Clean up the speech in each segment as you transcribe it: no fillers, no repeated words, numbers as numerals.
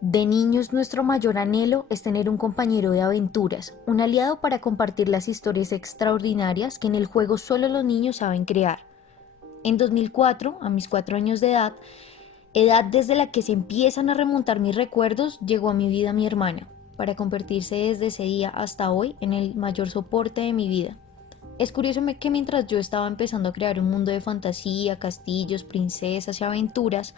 De niños, nuestro mayor anhelo es tener un compañero de aventuras, un aliado para compartir las historias extraordinarias que en el juego solo los niños saben crear. En 2004, a mis 4 años de edad desde la que se empiezan a remontar mis recuerdos, llegó a mi vida mi hermana, para convertirse desde ese día hasta hoy en el mayor soporte de mi vida. Es curioso que mientras yo estaba empezando a crear un mundo de fantasía, castillos, princesas y aventuras,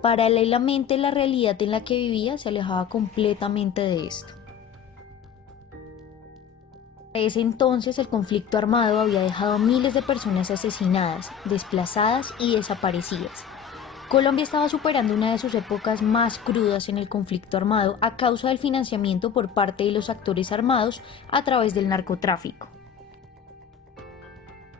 paralelamente la realidad en la que vivía se alejaba completamente de esto. Para ese entonces el conflicto armado había dejado a miles de personas asesinadas, desplazadas y desaparecidas. Colombia estaba superando una de sus épocas más crudas en el conflicto armado a causa del financiamiento por parte de los actores armados a través del narcotráfico.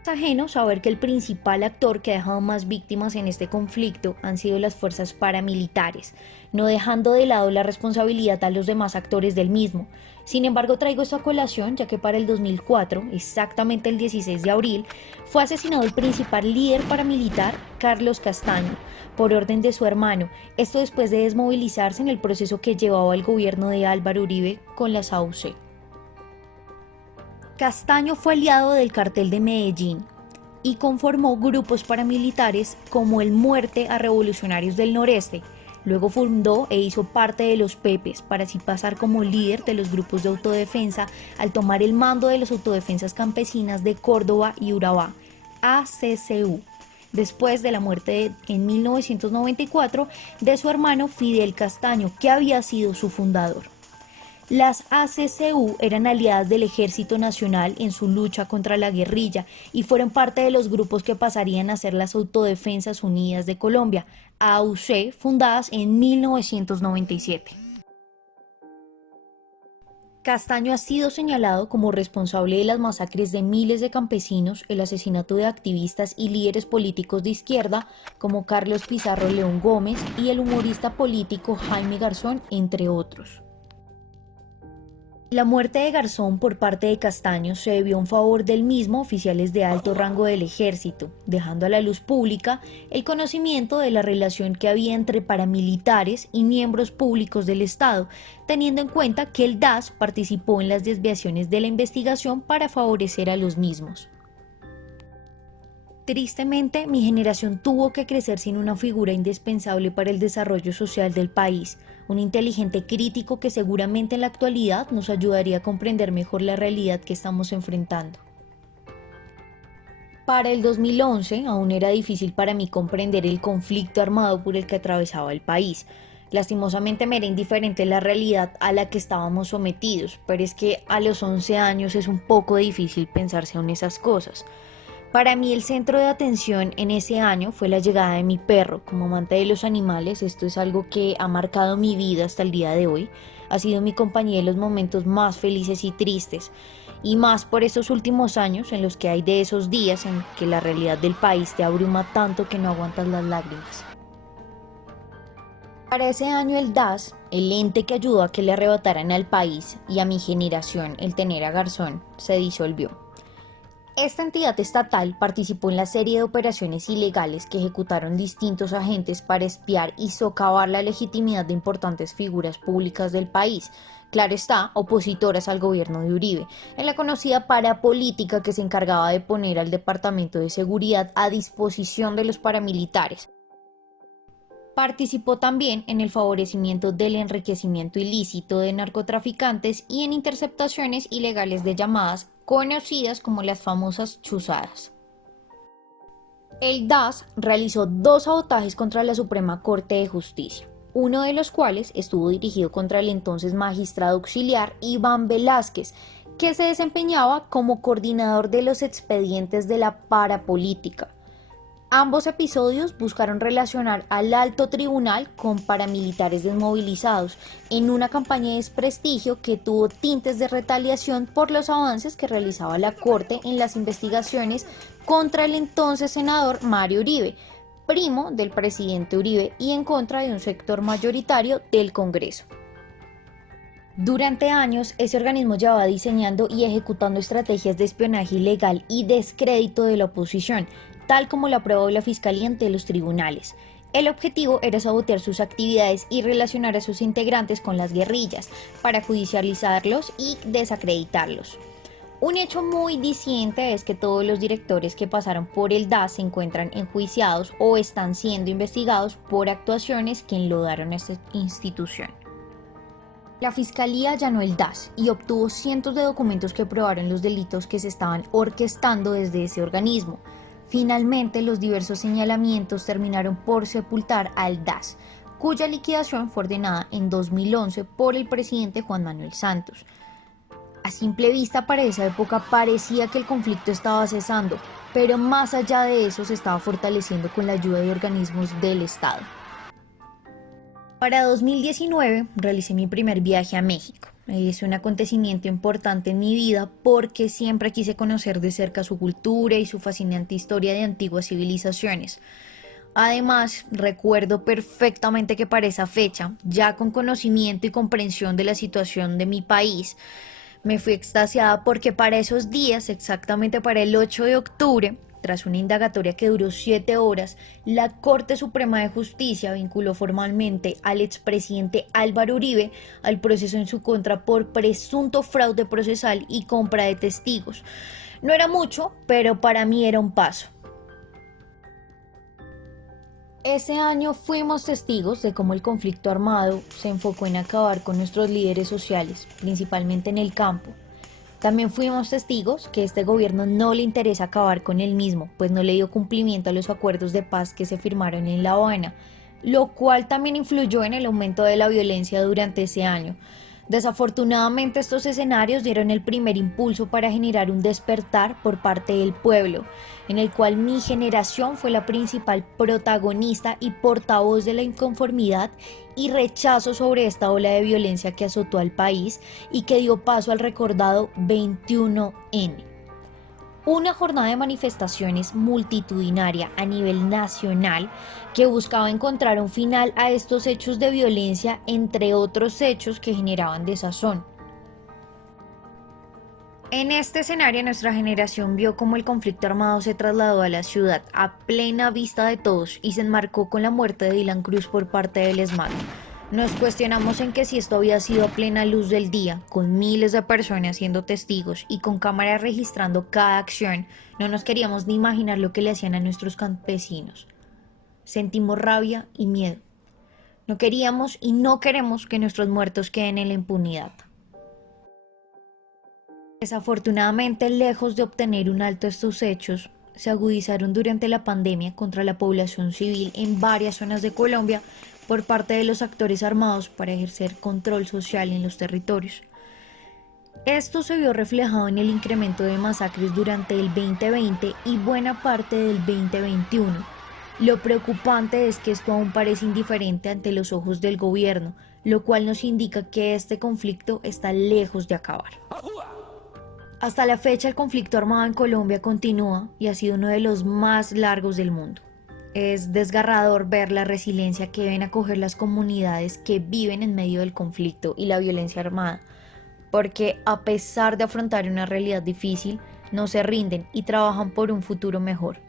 Es ajeno saber que el principal actor que ha dejado más víctimas en este conflicto han sido las fuerzas paramilitares, no dejando de lado la responsabilidad a los demás actores del mismo. Sin embargo, traigo esta colación ya que para el 2004, exactamente el 16 de abril, fue asesinado el principal líder paramilitar, Carlos Castaño, por orden de su hermano, esto después de desmovilizarse en el proceso que llevaba el gobierno de Álvaro Uribe con las AUC. Castaño fue aliado del Cartel de Medellín y conformó grupos paramilitares como el Muerte a Revolucionarios del Noreste. Luego fundó e hizo parte de los Pepes para así pasar como líder de los grupos de autodefensa al tomar el mando de las autodefensas campesinas de Córdoba y Urabá, ACCU, después de la muerte en 1994 de su hermano Fidel Castaño, que había sido su fundador. Las ACCU eran aliadas del Ejército Nacional en su lucha contra la guerrilla y fueron parte de los grupos que pasarían a ser las Autodefensas Unidas de Colombia, AUC, fundadas en 1997. Castaño ha sido señalado como responsable de las masacres de miles de campesinos, el asesinato de activistas y líderes políticos de izquierda como Carlos Pizarro León Gómez y el humorista político Jaime Garzón, entre otros. La muerte de Garzón por parte de Castaño se debió a un favor del mismo oficiales de alto rango del ejército, dejando a la luz pública el conocimiento de la relación que había entre paramilitares y miembros públicos del Estado, teniendo en cuenta que el DAS participó en las desviaciones de la investigación para favorecer a los mismos. Tristemente, mi generación tuvo que crecer sin una figura indispensable para el desarrollo social del país, un inteligente crítico que seguramente en la actualidad nos ayudaría a comprender mejor la realidad que estamos enfrentando. Para el 2011 aún era difícil para mí comprender el conflicto armado por el que atravesaba el país. Lastimosamente me era indiferente la realidad a la que estábamos sometidos, pero es que a los 11 años es un poco difícil pensarse en esas cosas. Para mí el centro de atención en ese año fue la llegada de mi perro. Como amante de los animales, esto es algo que ha marcado mi vida hasta el día de hoy. Ha sido mi compañía en los momentos más felices y tristes. Y más por estos últimos años en los que hay de esos días en que la realidad del país te abruma tanto que no aguantas las lágrimas. Para ese año el DAS, el ente que ayudó a que le arrebataran al país y a mi generación el tener a Garzón, se disolvió. Esta entidad estatal participó en la serie de operaciones ilegales que ejecutaron distintos agentes para espiar y socavar la legitimidad de importantes figuras públicas del país, claro está, opositoras al gobierno de Uribe, en la conocida parapolítica que se encargaba de poner al Departamento de Seguridad a disposición de los paramilitares. Participó también en el favorecimiento del enriquecimiento ilícito de narcotraficantes y en interceptaciones ilegales de llamadas conocidas como las famosas chuzadas. El DAS realizó 2 sabotajes contra la Suprema Corte de Justicia, uno de los cuales estuvo dirigido contra el entonces magistrado auxiliar Iván Velázquez, que se desempeñaba como coordinador de los expedientes de la parapolítica. Ambos episodios buscaron relacionar al alto tribunal con paramilitares desmovilizados en una campaña de desprestigio que tuvo tintes de retaliación por los avances que realizaba la Corte en las investigaciones contra el entonces senador Mario Uribe, primo del presidente Uribe, y en contra de un sector mayoritario del Congreso. Durante años, ese organismo llevaba diseñando y ejecutando estrategias de espionaje ilegal y descrédito de la oposición, tal como lo aprobó la Fiscalía ante los tribunales. El objetivo era sabotear sus actividades y relacionar a sus integrantes con las guerrillas para judicializarlos y desacreditarlos. Un hecho muy diciente es que todos los directores que pasaron por el DAS se encuentran enjuiciados o están siendo investigados por actuaciones que enlodaron a esta institución. La fiscalía allanó el DAS y obtuvo cientos de documentos que probaron los delitos que se estaban orquestando desde ese organismo. Finalmente, los diversos señalamientos terminaron por sepultar al DAS, cuya liquidación fue ordenada en 2011 por el presidente Juan Manuel Santos. A simple vista, para esa época parecía que el conflicto estaba cesando, pero más allá de eso se estaba fortaleciendo con la ayuda de organismos del Estado. Para 2019 realicé mi primer viaje a México. Es un acontecimiento importante en mi vida porque siempre quise conocer de cerca su cultura y su fascinante historia de antiguas civilizaciones. Además, recuerdo perfectamente que para esa fecha, ya con conocimiento y comprensión de la situación de mi país, me fui extasiada porque para esos días, exactamente para el 8 de octubre, tras una indagatoria que duró 7 horas, la Corte Suprema de Justicia vinculó formalmente al expresidente Álvaro Uribe al proceso en su contra por presunto fraude procesal y compra de testigos. No era mucho, pero para mí era un paso. Ese año fuimos testigos de cómo el conflicto armado se enfocó en acabar con nuestros líderes sociales, principalmente en el campo. También fuimos testigos que este gobierno no le interesa acabar con el mismo, pues no le dio cumplimiento a los acuerdos de paz que se firmaron en La Habana, lo cual también influyó en el aumento de la violencia durante ese año. Desafortunadamente, estos escenarios dieron el primer impulso para generar un despertar por parte del pueblo, en el cual mi generación fue la principal protagonista y portavoz de la inconformidad y rechazo sobre esta ola de violencia que azotó al país y que dio paso al recordado 21N. Una jornada de manifestaciones multitudinaria a nivel nacional que buscaba encontrar un final a estos hechos de violencia, entre otros hechos que generaban desazón. En este escenario, nuestra generación vio cómo el conflicto armado se trasladó a la ciudad a plena vista de todos y se enmarcó con la muerte de Dylan Cruz por parte del ESMAD. Nos cuestionamos en que si esto había sido a plena luz del día, con miles de personas siendo testigos y con cámaras registrando cada acción, no nos queríamos ni imaginar lo que le hacían a nuestros campesinos. Sentimos rabia y miedo. No queríamos y no queremos que nuestros muertos queden en la impunidad. Desafortunadamente, lejos de obtener un alto a estos hechos, se agudizaron durante la pandemia contra la población civil en varias zonas de Colombia por parte de los actores armados para ejercer control social en los territorios. Esto se vio reflejado en el incremento de masacres durante el 2020 y buena parte del 2021. Lo preocupante es que esto aún parece indiferente ante los ojos del gobierno, lo cual nos indica que este conflicto está lejos de acabar. Hasta la fecha, el conflicto armado en Colombia continúa y ha sido uno de los más largos del mundo. Es desgarrador ver la resiliencia que deben acoger las comunidades que viven en medio del conflicto y la violencia armada, porque a pesar de afrontar una realidad difícil, no se rinden y trabajan por un futuro mejor.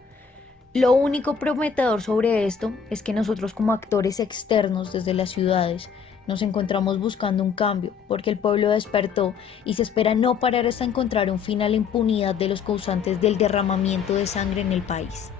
Lo único prometedor sobre esto es que nosotros como actores externos desde las ciudades nos encontramos buscando un cambio, porque el pueblo despertó y se espera no parar hasta encontrar un fin a la impunidad de los causantes del derramamiento de sangre en el país.